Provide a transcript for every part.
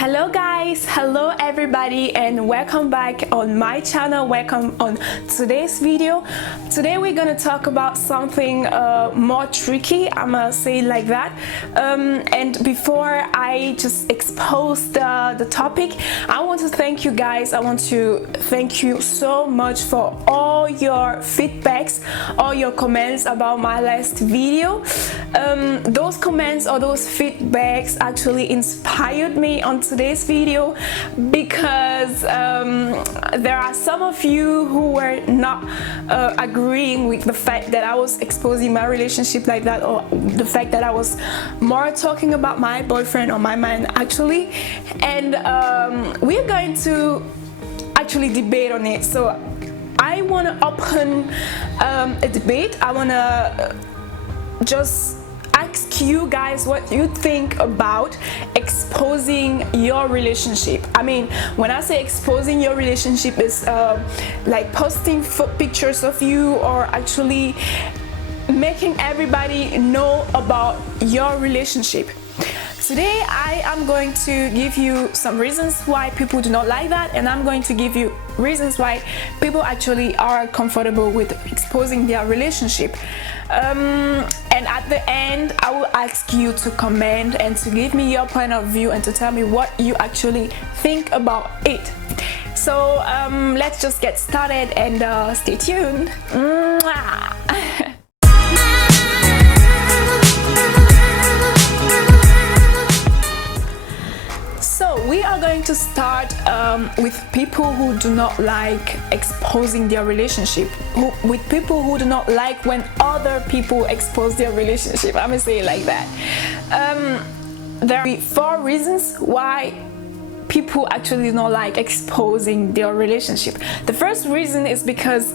Hello guys, hello everybody, and welcome back on my channel. Welcome on today's video. Today we're gonna talk about something more tricky, I'm gonna say it like that. And before I just expose the topic, I want to thank you guys. I want to thank you so much for all your feedbacks, all your comments about my last video. Those comments or those feedbacks actually inspired me on today's video, because there are some of you who were not agreeing with the fact that I was exposing my relationship like that, or the fact that I was more talking about my boyfriend or my man actually. And we're going to actually debate on it. So I want to open a debate. I want to just ask you guys what you think about exposing your relationship. I mean, when I say exposing your relationship, is like posting pictures of you, or actually making everybody know about your relationship. Today I am going to give you some reasons why people do not like that, and I'm going to give you reasons why people actually are comfortable with exposing their relationship. And at the end, I will ask you to comment and to give me your point of view and to tell me what you actually think about it. So let's just get started and stay tuned. We are going to start with people who do not like exposing their relationship, with people who do not like when other people expose their relationship. I'm gonna say it like that. There are 4 reasons why people actually do not like exposing their relationship. The first reason is because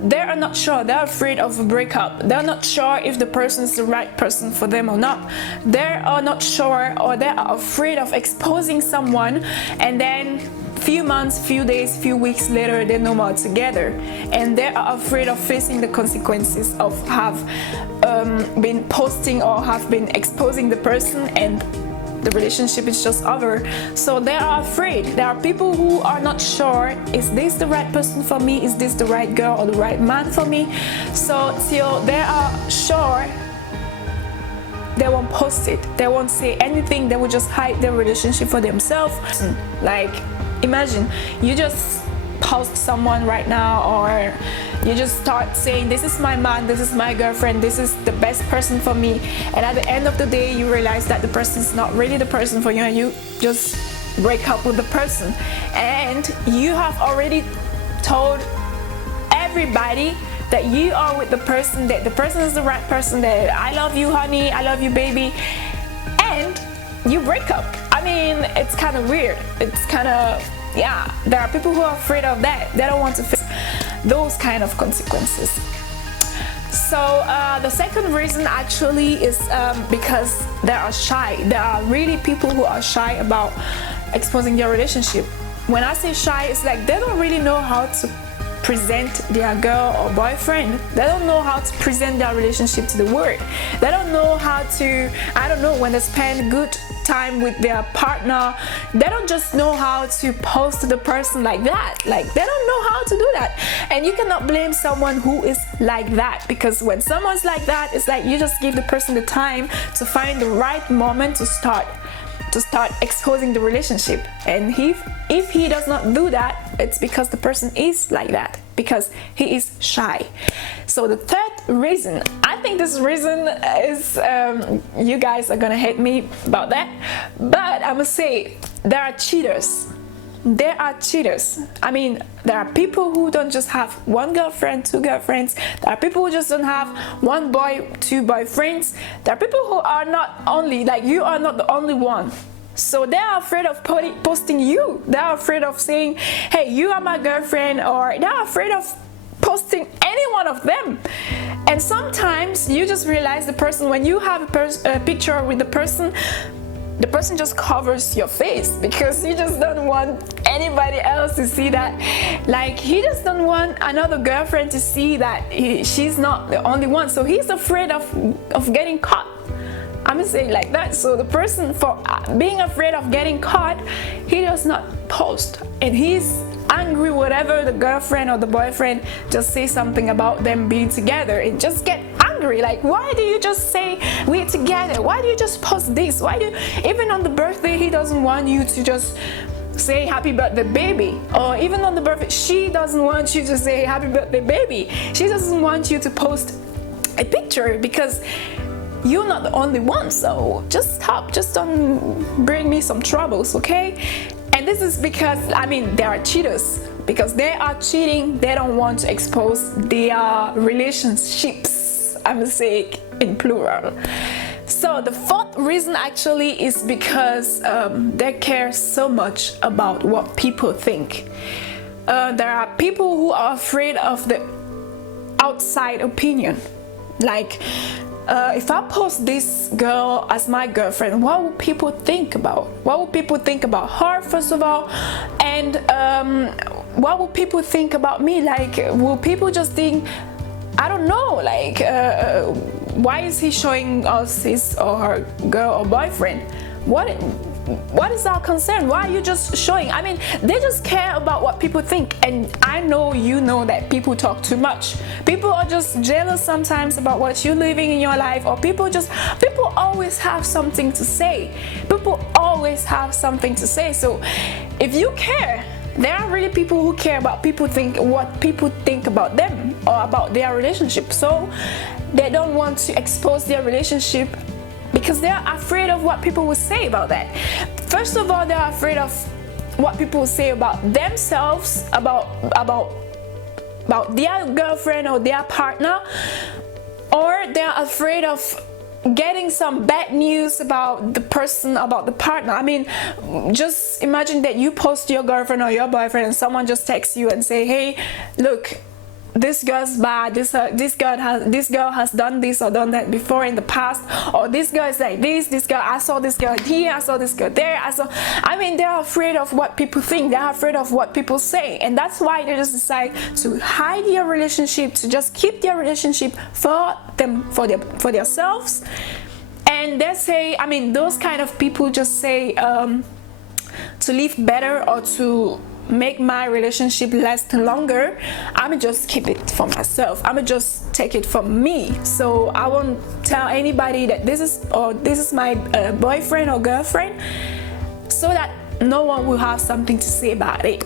they are not sure, they're afraid of a breakup. They're not sure if the person is the right person for them or not. They are not sure, or they are afraid of exposing someone, and then few months, few days, few weeks later, they're no more together, and they are afraid of facing the consequences of have been posting or have been exposing the person, and the relationship is just over. So they are afraid. There are people who are not sure, is this the right person for me? Is this the right girl or the right man for me? So till they are sure, they won't post it. They won't say anything. They will just hide their relationship for themselves. Like, imagine you just post someone right now, or you just start saying, this is my man, this is my girlfriend, this is the best person for me, and at the end of the day you realize that the person is not really the person for you, and you just break up with the person, and you have already told everybody that you are with the person, that the person is the right person, that I love you honey, I love you baby, and you break up. I mean, it's kind of weird. It's kind of, yeah, there are people who are afraid of that. They don't want to face those kind of consequences. So the second reason actually is because they are shy. There are really people who are shy about exposing their relationship. When I say shy, it's like they don't really know how to present their girl or boyfriend. They don't know how to present their relationship to the world. They don't know how to, I don't know, when they spend good time with their partner, they don't just know how to post the person like that. Like, they don't know how to do that. And you cannot blame someone who is like that, because when someone's like that, it's like you just give the person the time to find the right moment to start exposing the relationship. And if he does not do that, it's because the person is like that, because he is shy. So the third reason, I think this reason is, you guys are gonna hate me about that, but I must say, there are cheaters. There are cheaters. I mean, there are people who don't just have one girlfriend, 2 girlfriends. There are people who just don't have 1 boy, 2 boyfriends. There are people who are not only, like, you are not the only one. So they are afraid of posting you. They are afraid of saying, hey, you are my girlfriend, or they are afraid of posting any one of them. And sometimes you just realize the person, when you have a picture with the person just covers your face, because he just don't want anybody else to see that. Like, he just don't want another girlfriend to see that she's not the only one. So he's afraid of getting caught. I'm saying like that. So the person, for being afraid of getting caught, he does not post, and he's angry whatever the girlfriend or the boyfriend just say something about them being together, and just get angry. Like, why do you just say we're together? Why do you just post this? Why do you, even on the birthday, he doesn't want you to just say happy birthday baby, or even on the birthday she doesn't want you to say happy birthday baby. She doesn't want you to post a picture because you're not the only one. So just stop, just don't bring me some troubles, okay? And this is because, I mean, they are cheaters, because they are cheating. They don't want to expose their relationships, I'm saying in plural. So the fourth reason actually is because they care so much about what people think. There are people who are afraid of the outside opinion. Like, if I post this girl as my girlfriend, what will people think about? What will people think about her, first of all? And what will people think about me? Like, will people just think, I don't know, like, why is he showing us his or her girl or boyfriend? What is our concern? Why are you just showing? I mean, they just care about what people think. And I know you know that people talk too much. People are just jealous sometimes about what you're living in your life, or people always have something to say. People always have something to say. So if you care, there are really people who care about what people think about them or about their relationship. So they don't want to expose their relationship because they're afraid of what people will say about that. First of all, they're afraid of what people will say about themselves, about their girlfriend or their partner, or they're afraid of getting some bad news about the person, about the partner. I mean, just imagine that you post your girlfriend or your boyfriend and someone just texts you and say, hey, look, this girl's bad, this girl has done this or done that before in the past, or this girl is like this girl, I saw this girl here, I saw this girl there, I mean, they're afraid of what people think, they're afraid of what people say, and that's why they just decide to hide their relationship, to just keep their relationship for themselves. And they say, I mean, those kind of people just say to live better or to make my relationship last longer, I'ma just keep it for myself. I'ma just take it from me. So I won't tell anybody that this is my boyfriend or girlfriend, so that no one will have something to say about it.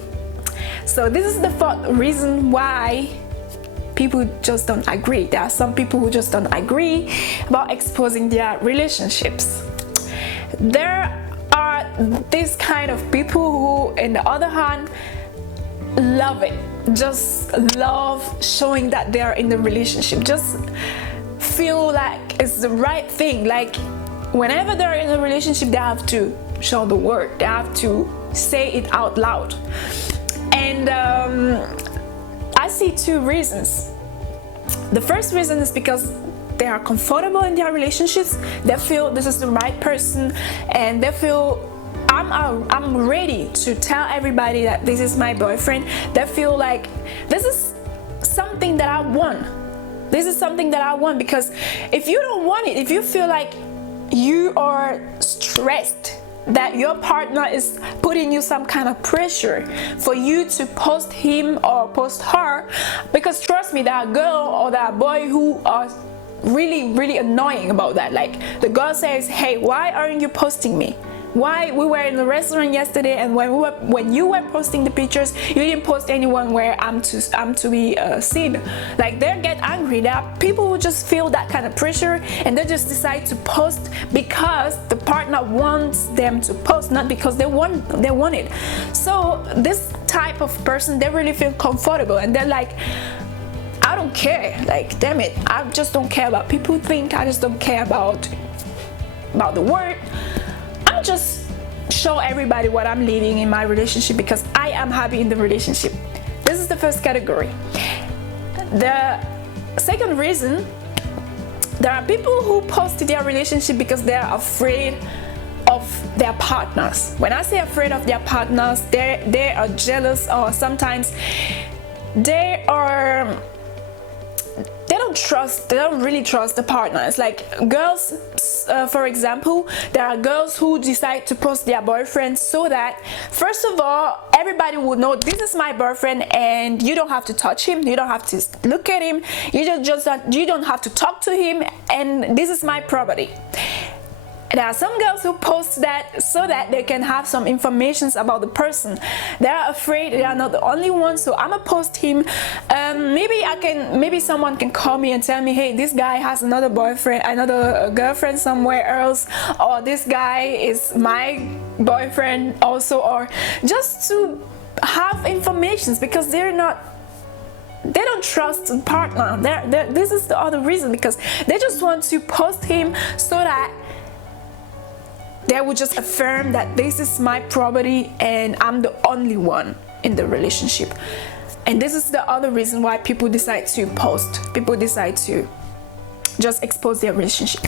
So this is the fourth reason why people just don't agree. There are some people who just don't agree about exposing their relationships. There are this kind of people who, on the other hand, love it, just love showing that they are in the relationship, just feel like it's the right thing. Like, whenever they're in a relationship, they have to show the word, they have to say it out loud. And I see two reasons. The first reason is because they are comfortable in their relationships. They feel this is the right person, and they feel I'm ready to tell everybody that this is my boyfriend. They feel like this is something that I want. This is something that I want, because if you don't want it, if you feel like you are stressed that your partner is putting you some kind of pressure for you to post him or post her, because trust me, that girl or that boy who are really annoying about that. Like, the girl says, hey, why aren't you posting me? Why? We were in the restaurant yesterday, and when you were posting the pictures, you didn't post anyone where I'm to be seen. Like, they get angry. There are people who just feel that kind of pressure, and they just decide to post because the partner wants them to post, not because they want it. So this type of person, they really feel comfortable, and they're like, I don't care. Like, damn it, I just don't care about people think. I just don't care about the word. I'm just show everybody what I'm living in my relationship because I am happy in the relationship. This is the first category. The second reason, there are people who post their relationship because they are afraid of their partners. When I say afraid of their partners, they are jealous, or sometimes they don't don't really trust the partner. It's like girls, for example, there are girls who decide to post their boyfriend so that first of all everybody would know this is my boyfriend, and you don't have to touch him, you don't have to look at him, you don't have to talk to him, and this is my property. There are some girls who post that so that they can have some information about the person. They are afraid they are not the only ones, so I'ma post him. Maybe someone can call me and tell me, hey, this guy has another boyfriend, another girlfriend somewhere else, or this guy is my boyfriend also, or just to have information, because they don't trust the partner. This is the other reason, because they just want to post him so that they would just affirm that this is my property and I'm the only one in the relationship. And this is the other reason why people decide to post. People decide to just expose their relationship.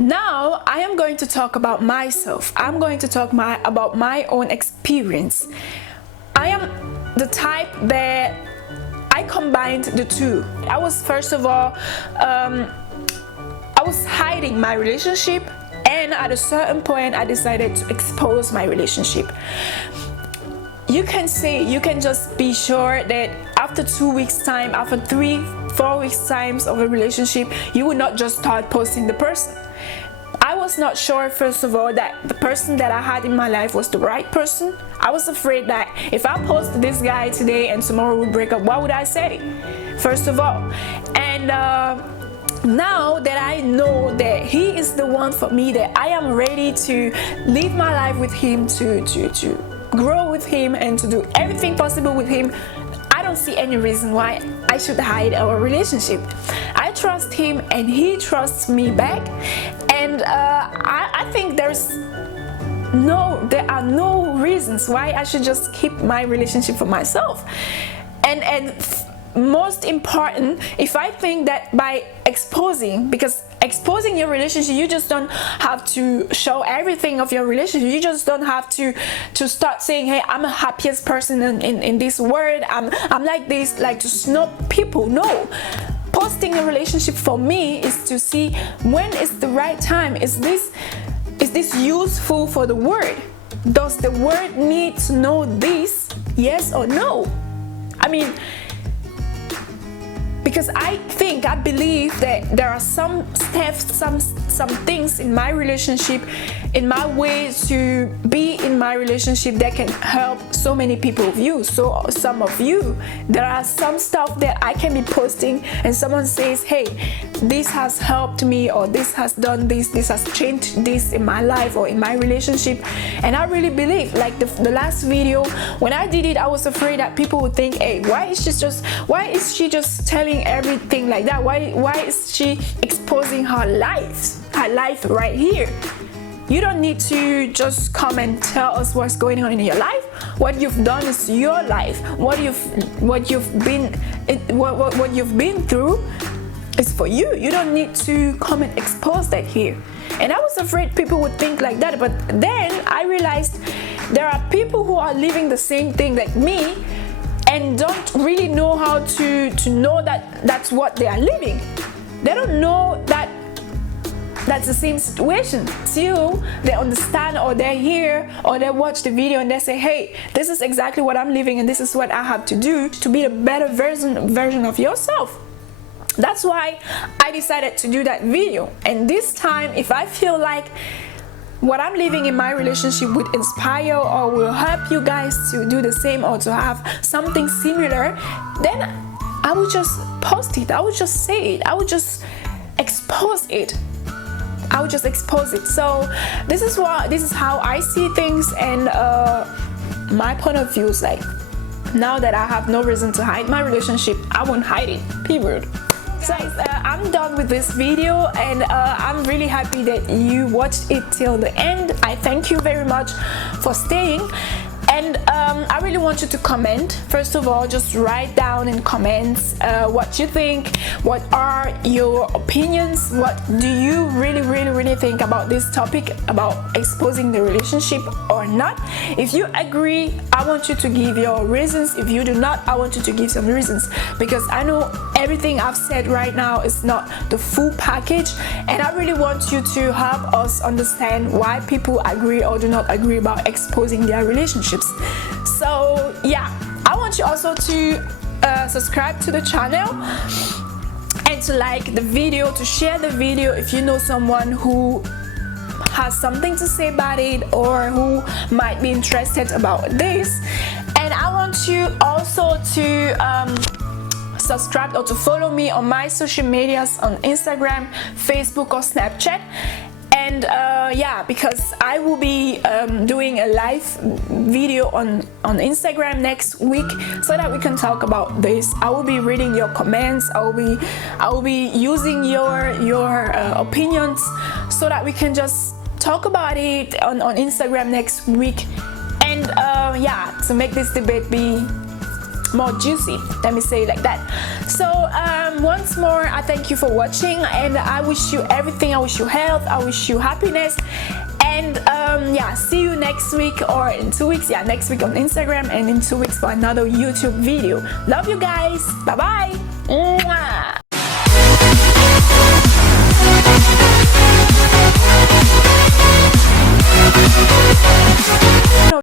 Now I am going to talk about myself. I'm going to talk about my own experience. I am the type that I combined the two. I was, first of all, I was hiding my relationship, and at a certain point I decided to expose my relationship. You can just be sure that after 2 weeks time, after 3-4 weeks times of a relationship, you will not just start posting the person. I was not sure, first of all, that the person that I had in my life was the right person. I was afraid that if I post this guy today and tomorrow we break up, what would I say, first of all? And now that I know that he is the one for me, that I am ready to live my life with him, to grow with him, and to do everything possible with him, I don't see any reason why I should hide our relationship. I trust him and he trusts me back, and I think there are no reasons why I should just keep my relationship for myself. And most important, if I think that by exposing, because exposing your relationship, you just don't have to show everything of your relationship. You just don't have to start saying, hey, I'm the happiest person in this world, I'm like this, like to snob people. No, posting a relationship for me is to see when is the right time. Is this useful for the world? Does the world need to know this? Yes or no? I mean, because I believe that there are some steps, some things in my relationship, in my way to be in my relationship, that can help so many people of you. So some of you, there are some stuff that I can be posting and someone says, hey, this has helped me, or this has done this has changed this in my life or in my relationship. And I really believe, like the last video, when I did it, I was afraid that people would think, hey, why is she just telling everything like that? Why is she exposing her life right here? You don't need to just come and tell us what's going on in your life. What you've done is your life. What you've been through is for you. You don't need to come and expose that here. And I was afraid people would think like that, but then I realized there are people who are living the same thing like me and don't really know how to know that that's what they are living. They don't know that that's the same situation till they understand, or they hear, or they watch the video and they say, hey, this is exactly what I'm living and this is what I have to do to be a better version of yourself. That's why I decided to do that video. And this time, if I feel like what I'm living in my relationship would inspire or will help you guys to do the same or to have something similar, then I would just post it. I would just say it. I would just expose it. So this is how I see things, and my point of view is like, now that I have no reason to hide my relationship, I won't hide it, period. So I'm done with this video, and I'm really happy that you watched it till the end. I thank you very much for staying. And I really want you to comment. First of all, just write down in comments what you think, what are your opinions, what do you really think about this topic, about exposing the relationship or not. If you agree, I want you to give your reasons. If you do not, I want you to give some reasons, because I know everything I've said right now is not the full package, and I really want you to help us understand why people agree or do not agree about exposing their relationships. So yeah, I want you also to subscribe to the channel and to like the video, to share the video if you know someone who has something to say about it or who might be interested about this. And I want you also to subscribe or to follow me on my social medias on Instagram, Facebook or Snapchat. And yeah, because I will be doing a live video on Instagram next week so that we can talk about this. I will be reading your comments. I will be using your opinions so that we can just talk about it on Instagram next week. And yeah, to make this debate be more juicy, let me say it like that. So once more, I thank you for watching, and I wish you everything. I wish you health, I wish you happiness, and yeah, see you next week or in 2 weeks. Yeah, next week on Instagram and in 2 weeks for another YouTube video. Love you guys. Bye bye.